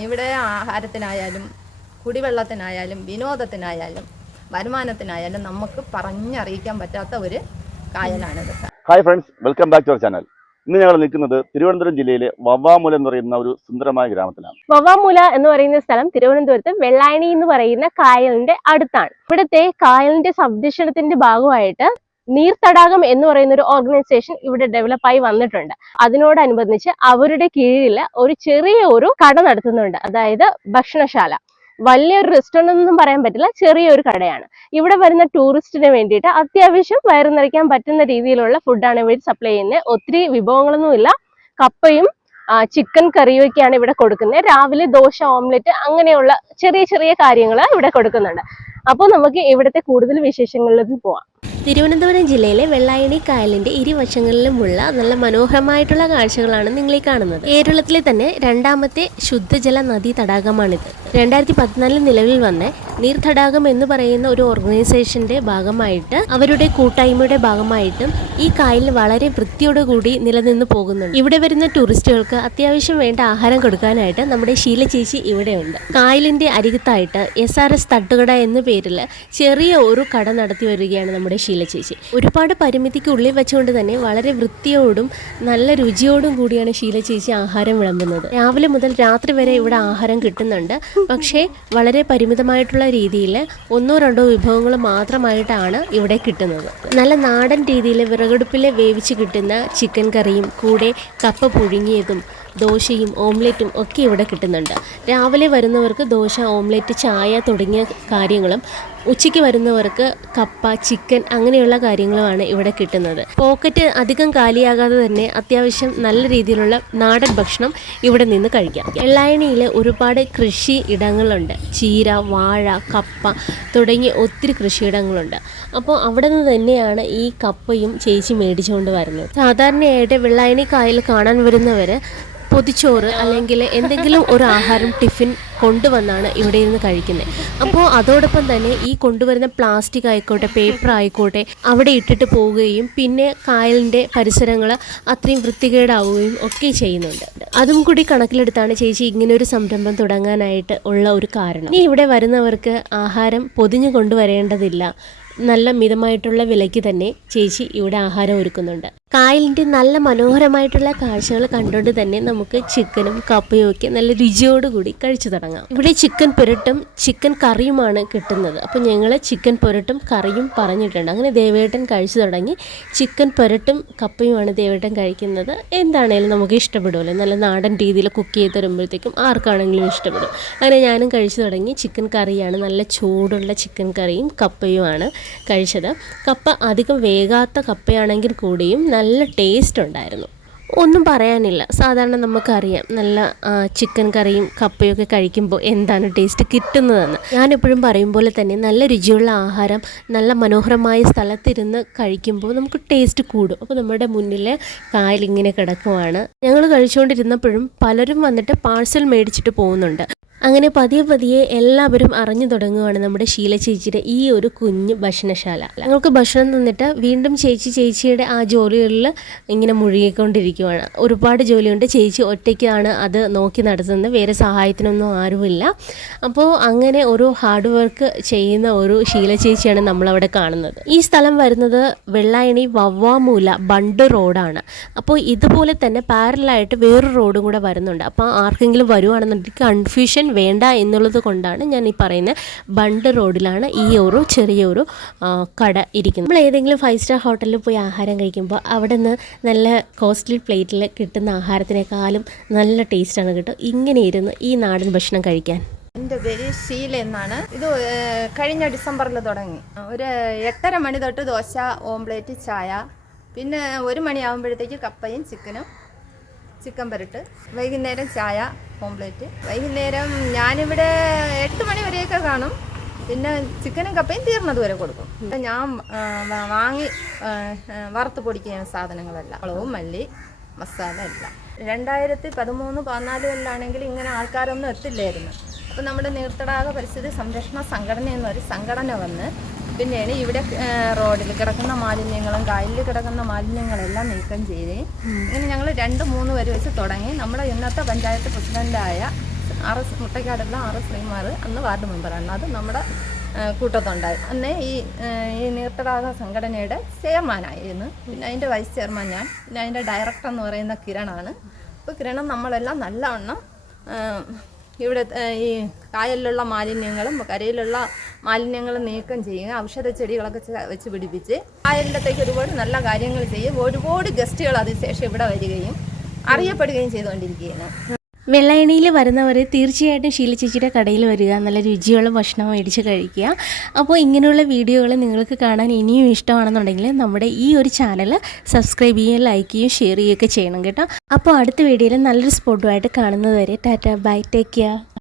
ഇവിടെ ആഹാരത്തിനായാലും കുടിവെള്ളത്തിനായാലും വിനോദത്തിനായാലും വരുമാനത്തിനായാലും നമുക്ക് പറഞ്ഞറിയിക്കാൻ പറ്റാത്ത ഒരു കായലാണിത്. Hi friends, welcome back to our channel. ഇന്ന് ഞങ്ങൾ നിൽക്കുന്നത് തിരുവനന്തപുരം ജില്ലയിലെ വവ്വാമൂല എന്ന് പറയുന്ന ഒരു സുന്ദരമായ ഗ്രാമത്തിലാണ്. വവ്വാമൂല എന്ന് പറയുന്ന സ്ഥലം തിരുവനന്തപുരത്ത് വെള്ളായണി എന്ന് പറയുന്ന കായലിന്റെ അടുത്താണ്. ഇവിടുത്തെ കായലിന്റെ സംരക്ഷണത്തിന്റെ ഭാഗമായിട്ട് നീർത്തടാകം എന്ന് പറയുന്ന ഒരു ഓർഗനൈസേഷൻ ഇവിടെ ഡെവലപ്പായി വന്നിട്ടുണ്ട്. അതിനോടനുബന്ധിച്ച് അവരുടെ കീഴിൽ ഒരു ചെറിയൊരു കട നടത്തുന്നുണ്ട്, അതായത് ഭക്ഷണശാല. വലിയൊരു റെസ്റ്റോറന്റ് ഒന്നും പറയാൻ പറ്റില്ല, ചെറിയൊരു കടയാണ്. ഇവിടെ വരുന്ന ടൂറിസ്റ്റിന് വേണ്ടിയിട്ട് അത്യാവശ്യം വയറു നിറയ്ക്കാൻ പറ്റുന്ന രീതിയിലുള്ള ഫുഡാണ് ഇവർ സപ്ലൈ ചെയ്യുന്നത്. ഒത്തിരി വിഭവങ്ങളൊന്നുമില്ല, കപ്പയും ചിക്കൻ കറിയും ഒക്കെയാണ് ഇവിടെ കൊടുക്കുന്നത്. രാവിലെ ദോശ, ഓംലെറ്റ് അങ്ങനെയുള്ള ചെറിയ ചെറിയ കാര്യങ്ങൾ ഇവിടെ കൊടുക്കുന്നുണ്ട്. അപ്പോൾ നമുക്ക് ഇവിടുത്തെ കൂടുതൽ വിശേഷങ്ങളിലേക്ക് പോവാം. തിരുവനന്തപുരം ജില്ലയിലെ വെള്ളായണി കായലിന്റെ ഇരുവശങ്ങളിലുമുള്ള നല്ല മനോഹരമായിട്ടുള്ള കാഴ്ചകളാണ് നിങ്ങൾ ഈ കാണുന്നത്. കേരളത്തിലെ തന്നെ രണ്ടാമത്തെ ശുദ്ധജല നദീ തടാകമാണിത്. 2014 നിലവിൽ വന്ന നീർത്തടാകം എന്ന് പറയുന്ന ഒരു ഓർഗനൈസേഷന്റെ ഭാഗമായിട്ട്, അവരുടെ കൂട്ടായ്മയുടെ ഭാഗമായിട്ടും ഈ കായൽ വളരെ വൃത്തിയോടുകൂടി നിലനിന്ന് പോകുന്നുണ്ട്. ഇവിടെ വരുന്ന ടൂറിസ്റ്റുകൾക്ക് അത്യാവശ്യം വേണ്ട ആഹാരം കൊടുക്കാനായിട്ട് നമ്മുടെ ശീല ചേച്ചി ഇവിടെയുണ്ട്. കായലിന്റെ അരികത്തായിട്ട് SRS തട്ടുകട എന്ന പേരിൽ ചെറിയ ഒരു കട നടത്തി വരികയാണ് നമ്മുടെ ശീല ചേച്ചി. ഒരുപാട് പരിമിതിക്ക് ഉള്ളിൽ വെച്ചുകൊണ്ട് തന്നെ വളരെ വൃത്തിയോടും നല്ല രുചിയോടും കൂടിയാണ് ശീല ചേച്ചി ആഹാരം വിളമ്പുന്നത്. രാവിലെ മുതൽ രാത്രി വരെ ഇവിടെ ആഹാരം കിട്ടുന്നുണ്ട്. പക്ഷേ വളരെ പരിമിതമായിട്ടുള്ള രീതിയിൽ 1-2 വിഭവങ്ങൾ മാത്രമായിട്ടാണ് ഇവിടെ കിട്ടുന്നത്. നല്ല നാടൻ രീതിയിൽ വിറകടുപ്പിൽ വേവിച്ച് കിട്ടുന്ന ചിക്കൻ കറിയും കൂടെ കപ്പ പുഴുങ്ങിയതും ദോശയും ഓംലെറ്റും ഒക്കെ ഇവിടെ കിട്ടുന്നുണ്ട്. രാവിലെ വരുന്നവർക്ക് ദോശ, ഓംലെറ്റ്, ചായ തുടങ്ങിയ കാര്യങ്ങളും, ഉച്ചയ്ക്ക് വരുന്നവർക്ക് കപ്പ, ചിക്കൻ അങ്ങനെയുള്ള കാര്യങ്ങളുമാണ് ഇവിടെ കിട്ടുന്നത്. പോക്കറ്റ് അധികം കാലിയാകാതെ തന്നെ അത്യാവശ്യം നല്ല രീതിയിലുള്ള നാടൻ ഭക്ഷണം ഇവിടെ നിന്ന് കഴിക്കാം. വെള്ളായണിയിൽ ഒരുപാട് കൃഷി ഇടങ്ങളുണ്ട്. ചീര, വാഴ, കപ്പ തുടങ്ങിയ ഒത്തിരി കൃഷിയിടങ്ങളുണ്ട്. അപ്പോൾ അവിടെ നിന്ന് തന്നെയാണ് ഈ കപ്പയും ചേച്ചി മേടിച്ചുകൊണ്ട് വരുന്നത്. സാധാരണയായിട്ട് വെള്ളായണി കായൽ കാണാൻ വരുന്നവർ പൊതിച്ചോറ് അല്ലെങ്കിൽ എന്തെങ്കിലും ഒരു ആഹാരം ടിഫിൻ കൊണ്ടുവന്നാണ് ഇവിടെ ഇരുന്ന് കഴിക്കുന്നത്. അപ്പോൾ അതോടൊപ്പം തന്നെ ഈ കൊണ്ടുവരുന്ന പ്ലാസ്റ്റിക് ആയിക്കോട്ടെ, പേപ്പർ ആയിക്കോട്ടെ അവിടെ ഇട്ടിട്ട് പോവുകയും പിന്നെ കായലിൻ്റെ പരിസരങ്ങൾ അത്രയും വൃത്തികേടാവുകയും ഒക്കെ ചെയ്യുന്നുണ്ട്. അതും കൂടി കണക്കിലെടുത്താണ് ചേച്ചി ഇങ്ങനെ ഒരു സംരംഭം തുടങ്ങാനായിട്ട് ഉള്ള ഒരു കാരണം. ഇനി ഇവിടെ വരുന്നവർക്ക് ആഹാരം പൊതിഞ്ഞു കൊണ്ടുവരേണ്ടതില്ല, നല്ല മിതമായിട്ടുള്ള വിലയ്ക്ക് തന്നെ ചേച്ചി ഇവിടെ ആഹാരം ഒരുക്കുന്നുണ്ട്. കായലിൻ്റെ നല്ല മനോഹരമായിട്ടുള്ള കാഴ്ചകൾ കണ്ടുകൊണ്ട് തന്നെ നമുക്ക് ചിക്കനും കപ്പയും ഒക്കെ നല്ല രുചിയോടുകൂടി കഴിച്ചു തുടങ്ങാം. ഇവിടെ ചിക്കൻ പുരട്ടും ചിക്കൻ കറിയുമാണ് കിട്ടുന്നത്. അപ്പോൾ ഞങ്ങൾ ചിക്കൻ പുരട്ടും കറിയും പറഞ്ഞിട്ടുണ്ട്. അങ്ങനെ ദേവേട്ടൻ കഴിച്ചു തുടങ്ങി. ചിക്കൻ പുരട്ടും കപ്പയുമാണ് ദേവേട്ടൻ കഴിക്കുന്നത്. എന്താണേലും നമുക്ക് ഇഷ്ടപ്പെടുമല്ലോ, നല്ല നാടൻ രീതിയിൽ കുക്ക് ചെയ്ത് തരുമ്പോഴത്തേക്കും ആർക്കാണെങ്കിലും ഇഷ്ടപ്പെടും. അങ്ങനെ ഞാനും കഴിച്ചു തുടങ്ങി. ചിക്കൻ കറിയാണ്, നല്ല ചൂടുള്ള ചിക്കൻ കറിയും കപ്പയുമാണ് കഴിച്ചത്. കപ്പ അധികം വേകാത്ത കപ്പയാണെങ്കിൽ കൂടിയും നല്ല ടേസ്റ്റ് ഉണ്ടായിരുന്നു, ഒന്നും പറയാനില്ല. സാധാരണ നമുക്കറിയാം നല്ല ചിക്കൻ കറിയും കപ്പയൊക്കെ കഴിക്കുമ്പോൾ എന്താണ് ടേസ്റ്റ് കിട്ടുന്നതെന്ന്. ഞാനെപ്പോഴും പറയും പോലെ തന്നെ നല്ല രുചിയുള്ള ആഹാരം നല്ല മനോഹരമായ സ്ഥലത്തിരുന്ന് കഴിക്കുമ്പോൾ നമുക്ക് ടേസ്റ്റ് കൂടും. അപ്പോൾ നമ്മുടെ മുന്നിൽ കായലിങ്ങനെ കിടക്കുവാണ്. ഞങ്ങൾ കഴിച്ചുകൊണ്ടിരുന്നപ്പോഴും പലരും വന്നിട്ട് പാഴ്സൽ മേടിച്ചിട്ട് പോകുന്നുണ്ട്. അങ്ങനെ പതിയെ പതിയെ എല്ലാവരും അറിഞ്ഞു തുടങ്ങുകയാണ് നമ്മുടെ ശീല ചേച്ചിയുടെ ഈ ഒരു കുഞ്ഞു ഭക്ഷണശാല. ഞങ്ങൾക്ക് ഭക്ഷണം തന്നിട്ട് വീണ്ടും ചേച്ചിയുടെ ആ ജോലികളിൽ ഇങ്ങനെ മുഴുകിക്കൊണ്ടിരിക്കുകയാണ്. ഒരുപാട് ജോലിയുണ്ട്. ചേച്ചി ഒറ്റയ്ക്കാണ് അത് നോക്കി നടത്തുന്നത്, വേറെ സഹായത്തിനൊന്നും ആരുമില്ല. അപ്പോൾ അങ്ങനെ ഒരു ഹാർഡ് വർക്ക് ചെയ്യുന്ന ഒരു ശീല ചേച്ചിയാണ് നമ്മളവിടെ കാണുന്നത്. ഈ സ്ഥലം വരുന്നത് വെള്ളായണി വവ്വാമൂല ബണ്ട് റോഡാണ്. അപ്പോൾ ഇതുപോലെ തന്നെ പാരലായിട്ട് വേറൊരു റോഡും കൂടെ വരുന്നുണ്ട്. അപ്പോൾ ആർക്കെങ്കിലും വരുവാണെന്നുണ്ടെങ്കിൽ കൺഫ്യൂഷൻ വേണ്ട എന്നുള്ളത് കൊണ്ടാണ് ഞാൻ ഈ പറയുന്ന ബണ്ട് റോഡിലാണ് ഈ ഒരു ചെറിയൊരു കട ഇരിക്കുന്നത്. നമ്മൾ ഏതെങ്കിലും 5 സ്റ്റാർ ഹോട്ടലിൽ പോയി ആഹാരം കഴിക്കുമ്പോൾ അവിടെ നിന്ന് നല്ല കോസ്റ്റ്ലി പ്ലേറ്റിൽ കിട്ടുന്ന ആഹാരത്തിനേക്കാളും നല്ല ടേസ്റ്റാണ് കിട്ടും ഇങ്ങനെ ഇരുന്ന് ഈ നാടൻ ഭക്ഷണം കഴിക്കാൻ. എൻ്റെ പേര് ഷീല എന്നാണ്. ഇത് കഴിഞ്ഞ ഡിസംബറിൽ തുടങ്ങി. ഒരു 8:30 മണി തൊട്ട് ദോശ, ഓംപ്ലേറ്റ്, ചായ, പിന്നെ 1 മണിയാകുമ്പോഴത്തേക്ക് കപ്പയും ചിക്കൻ പുരട്ട്, വൈകുന്നേരം ചായ, ഓംപ്ലേറ്റ്. വൈകുന്നേരം ഞാനിവിടെ 8 മണി വരെയൊക്കെ കാണും. പിന്നെ ചിക്കനും കപ്പയും തീർന്നത് വരെ കൊടുക്കും. ഞാൻ വാങ്ങി വറുത്ത് പൊടിക്കുന്ന സാധനങ്ങളെല്ലാം, മുളകും, മല്ലി, മസാല എല്ലാം. 2013-14 ഇങ്ങനെ ആൾക്കാരൊന്നും എത്തില്ലായിരുന്നു. അപ്പോൾ നമ്മുടെ നീർത്തടാക പരിസ്ഥിതി സംരക്ഷണ സംഘടന എന്നൊരു സംഘടന വന്ന് പിന്നെയാണ് ഇവിടെ റോഡിൽ കിടക്കുന്ന മാലിന്യങ്ങളും കായലിൽ കിടക്കുന്ന മാലിന്യങ്ങളെല്ലാം നീക്കം ചെയ്ത് ഇങ്ങനെ ഞങ്ങൾ 2-3 പേര് വെച്ച് തുടങ്ങി. നമ്മുടെ ഇന്നത്തെ പഞ്ചായത്ത് പ്രസിഡൻ്റായ മുട്ടയ്ക്കാടുള്ള ആർ എസ് ശ്രീമാർ അന്ന് വാർഡ് മെമ്പറാണ്. അത് നമ്മുടെ കൂട്ടത്തുണ്ടായി. അന്നേ ഈ നീർത്തടാക സംഘടനയുടെ ചെയർമാനായിരുന്നു. പിന്നെ അതിൻ്റെ വൈസ് ചെയർമാൻ ഞാൻ. പിന്നെ അതിൻ്റെ ഡയറക്ടർ എന്ന് പറയുന്ന കിരണാണ്. അപ്പോൾ കിരണം നമ്മളെല്ലാം നല്ലവണ്ണം ഇവിടെ ഈ കായലിലുള്ള മാലിന്യങ്ങളും കരയിലുള്ള മാലിന്യങ്ങളും നീക്കം ചെയ്യുക, ഔഷധ ചെടികളൊക്കെ വെച്ച് പിടിപ്പിച്ച് കായലിലത്തേക്ക് ഒരുപാട് നല്ല കാര്യങ്ങൾ ചെയ്യും. ഒരുപാട് ഗസ്റ്റുകൾ അതിനുശേഷം ഇവിടെ വരികയും അറിയപ്പെടുകയും ചെയ്തുകൊണ്ടിരിക്കുകയാണ്. വെള്ളായണിയിൽ വരുന്നവർ തീർച്ചയായിട്ടും ഷീല ചേച്ചിയുടെ കടയിൽ വരിക, നല്ല രുചിയുള്ള ഭക്ഷണം മേടിച്ച് കഴിക്കുക. അപ്പോൾ ഇങ്ങനെയുള്ള വീഡിയോകൾ നിങ്ങൾക്ക് കാണാൻ ഇനിയും ഇഷ്ടമാണെന്നുണ്ടെങ്കിൽ നമ്മുടെ ഈ ഒരു ചാനൽ സബ്സ്ക്രൈബ് ചെയ്യുകയും ലൈക്ക് ചെയ്യുകയും ഷെയർ ചെയ്യുകയൊക്കെ ചെയ്യണം കേട്ടോ. അപ്പോൾ അടുത്ത വീഡിയോയിൽ നല്ലൊരു സ്പോട്ടുമായിട്ട് കാണുന്നത് വരെ ടാറ്റ ബൈ, ടേക്ക് കെയർ.